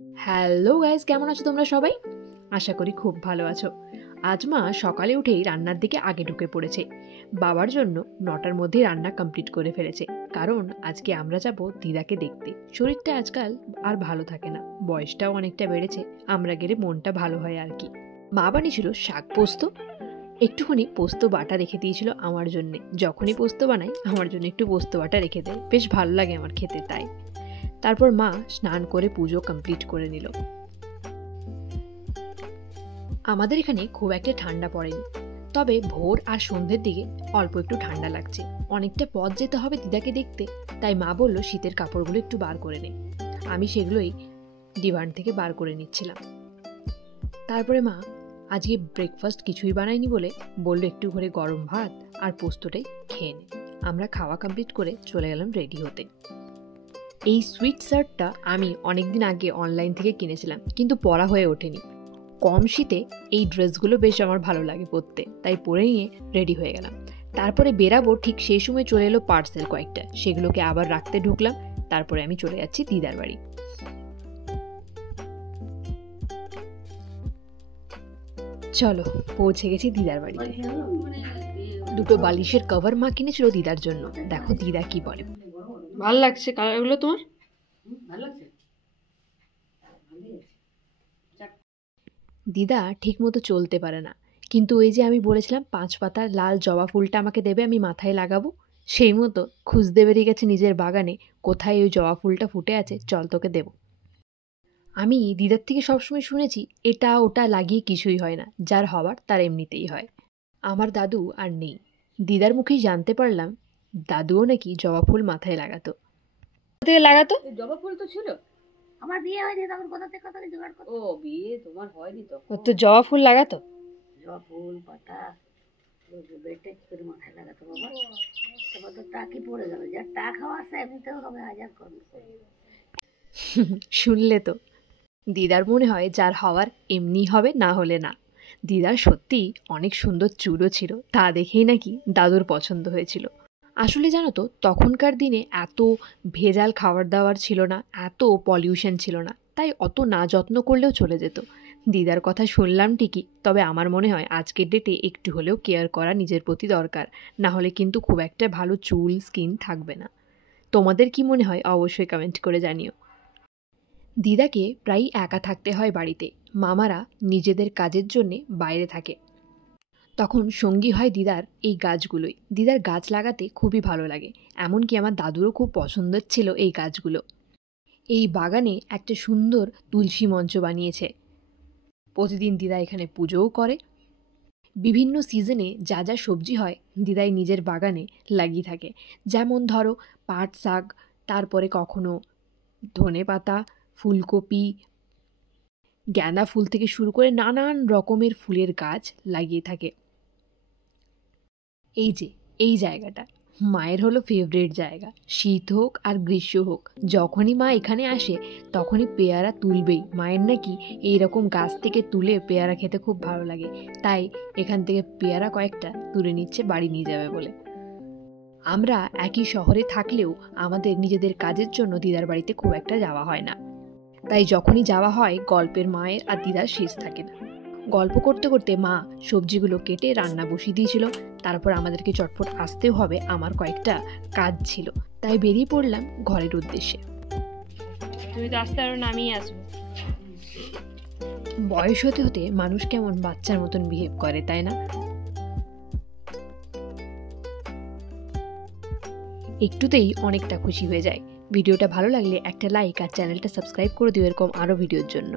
Hello guys, কেমন আছো তোমরা সবাই? আশা করি খুব ভালো আছো। আজ মা সকালে উঠেই রান্নার দিকে আগে ঢুকে পড়েছে। বাবার জন্য 9টার মধ্যেই রান্না কমপ্লিট করে ফেলেছে, কারণ আজকে আমরা যাব দিদাকে দেখতে। শরীরটা আজকাল আর ভালো থাকে না, বয়সটাও অনেকটা বেড়েছে, আমরা গেলে মনটা ভালো হয় আর কি। মা বানিয়েছিল শাক পোস্ত, একটুখানি পোস্ত বাটা রেখে দিয়েছিল আমার জন্যে। যখনই পোস্ত বানাই আমার জন্য একটু পোস্ত বাটা রেখে দেয়, বেশ ভালো লাগে আমার খেতে তাই। তারপর মা স্নান করে পুজো কমপ্লিট করে নিল। আমাদের এখানে খুব একটা ঠান্ডা পড়েনি, তবে ভোর আর সন্ধ্যের দিকে অল্প একটু ঠান্ডা লাগছে। অনেকটা পথ যেতে হবে দিদাকে দেখতে, তাই মা বলল শীতের কাপড়গুলো একটু বার করে নে। আমি সেগুলোই ডিভান থেকে বার করে নিচ্ছিলাম। তারপরে মা আজকে ব্রেকফাস্ট কিছুই বানায়নি বলে বলল একটু করে গরম ভাত আর পোস্তটাই খেয়ে নে। আমরা খাওয়া কমপ্লিট করে চলে গেলাম রেডি হতে। এই সুইট শার্টটা আমি অনেকদিন আগে অনলাইন থেকে কিনেছিলাম, কিন্তু পরা হয়ে ওঠেনি। কম শীতে এই ড্রেসগুলো বেশ আমার ভালো লাগে পরতে, তাই পরে নিয়ে রেডি হয়ে গেলাম। তারপরে বেরাবো, ঠিক সেই সময় চলে এলো পার্সেল কয়েকটা, সেগুলোকে আবার রাখতে ঢুকলাম। তারপরে আমি চলে যাচ্ছি দিদার বাড়ি। চলো, পৌঁছে গেছি দিদার বাড়িতে। দুটো বালিশের কভার মা কিনেছিল দিদার জন্য, দেখো দিদা কি বলে। ভালো লাগছে কালারগুলো তোমার? দিদা ঠিক মতো চলতে পারে না, কিন্তু ওই যে আমি বলেছিলাম 5 পাতার লাল জবা ফুলটা আমাকে দেবে, আমি মাথায় লাগাবো, সেই মতো খুঁজতে বেরিয়ে গেছে নিজের বাগানে কোথায় ওই জবা ফুলটা ফুটে আছে, চল তোকে দেব। আমি দিদার থেকে সবসময় শুনেছি এটা ওটা লাগিয়ে কিছুই হয় না, যার হওয়ার তার এমনিতেই হয়। আমার দাদু আর নেই, দিদার মুখেই জানতে পারলাম দাদুও নাকি জবা ফুল মাথায় লাগাতো। থেকে লাগাতো? জবা ফুল তো ছিল, আমার বিয়ে হয়নি তখন কোথা থেকে জোগাড় করতো? ও বিয়ে তোমার হয়নি তখন? ও তো জবা ফুল লাগাতো। জবা ফুল পাতা বেটে করে মাথায় লাগাতো বাবা। তারপর তো টাকি পড়ে গেল, যার টা খাওয়া আছে এমনিতেও হবে হাজার কর্ম। শুনলে তো, দিদার মনে হয় যার হওয়ার এমনি হবে, না হলে না। দিদার সত্যি অনেক সুন্দর চুলও ছিল, তা দেখেই নাকি দাদুর পছন্দ হয়েছিল। আসলে জানো তো, তখনকার দিনে এত ভেজাল খাবার দাবার ছিল না, এত পলিউশন ছিল না, তাই অত না যত্ন করলেও চলে যেত। দিদার কথা শুনলাম ঠিকই, তবে আমার মনে হয় আজকের ডেটে একটু হলেও কেয়ার করা নিজের প্রতি দরকার, না হলে কিন্তু খুব একটা ভালো চুল স্কিন থাকবে না। তোমাদের কি মনে হয় অবশ্যই কমেন্ট করে জানিও। দিদাকে প্রায়ই একা থাকতে হয় বাড়িতে, মামারা নিজেদের কাজের জন্যে বাইরে থাকে। তখন সঙ্গী হয় দিদার এই গাছগুলোই। দিদার গাছ লাগাতে খুবই ভালো লাগে, এমনকি আমার দাদুরও খুব পছন্দের ছিল এই গাছগুলো। এই বাগানে একটা সুন্দর তুলসী মঞ্চ বানিয়েছে, প্রতিদিন দিদা এখানে পুজোও করে। বিভিন্ন সিজনে যা যা সবজি হয় দিদাই নিজের বাগানে লাগিয়ে থাকে, যেমন ধরো পাট শাক, তারপরে কখনো ধনে পাতা, ফুলকপি, গাঁদা ফুল থেকে শুরু করে নানান রকমের ফুলের গাছ লাগিয়ে থাকে। এই যে এই জায়গাটা মায়ের হলো ফেভারিট জায়গা, শীত হোক আর গ্রীষ্ম হোক, যখনই মা এখানে আসে তখনই পেয়ারা তুলবেই। মায়ের নাকি এইরকম গাছ থেকে তুলে পেয়ারা খেতে খুব ভালো লাগে, তাই এখান থেকে পেয়ারা কয়েকটা তুলে নিচ্ছে বাড়ি নিয়ে যাবে বলে। আমরা একই শহরে থাকলেও আমাদের নিজেদের কাজের জন্য দিদার বাড়িতে খুব একটা যাওয়া হয় না, তাই যখনই যাওয়া হয় গল্পের মায়ের আর দিদার শেষ থাকে না। গল্প করতে করতে মা সবজিগুলো কেটে রান্না বসিয়ে দিয়েছিল। তারপর আমাদেরকে চটপট আসতেও হবে, আমার কয়েকটা কাজ ছিল, তাই বেরিয়ে পড়লাম ঘরের উদ্দেশ্যে। তুমি তো আসতে আরো নামিয়ে আসবো। বয়স হতে হতে মানুষ কেমন বাচ্চার মতন বিহেভ করে, তাই না? একটুতেই অনেকটা খুশি হয়ে যায়। ভিডিওটা ভালো লাগলে একটা লাইক আর চ্যানেলটা সাবস্ক্রাইব করে দিও এরকম আরও ভিডিওর জন্য।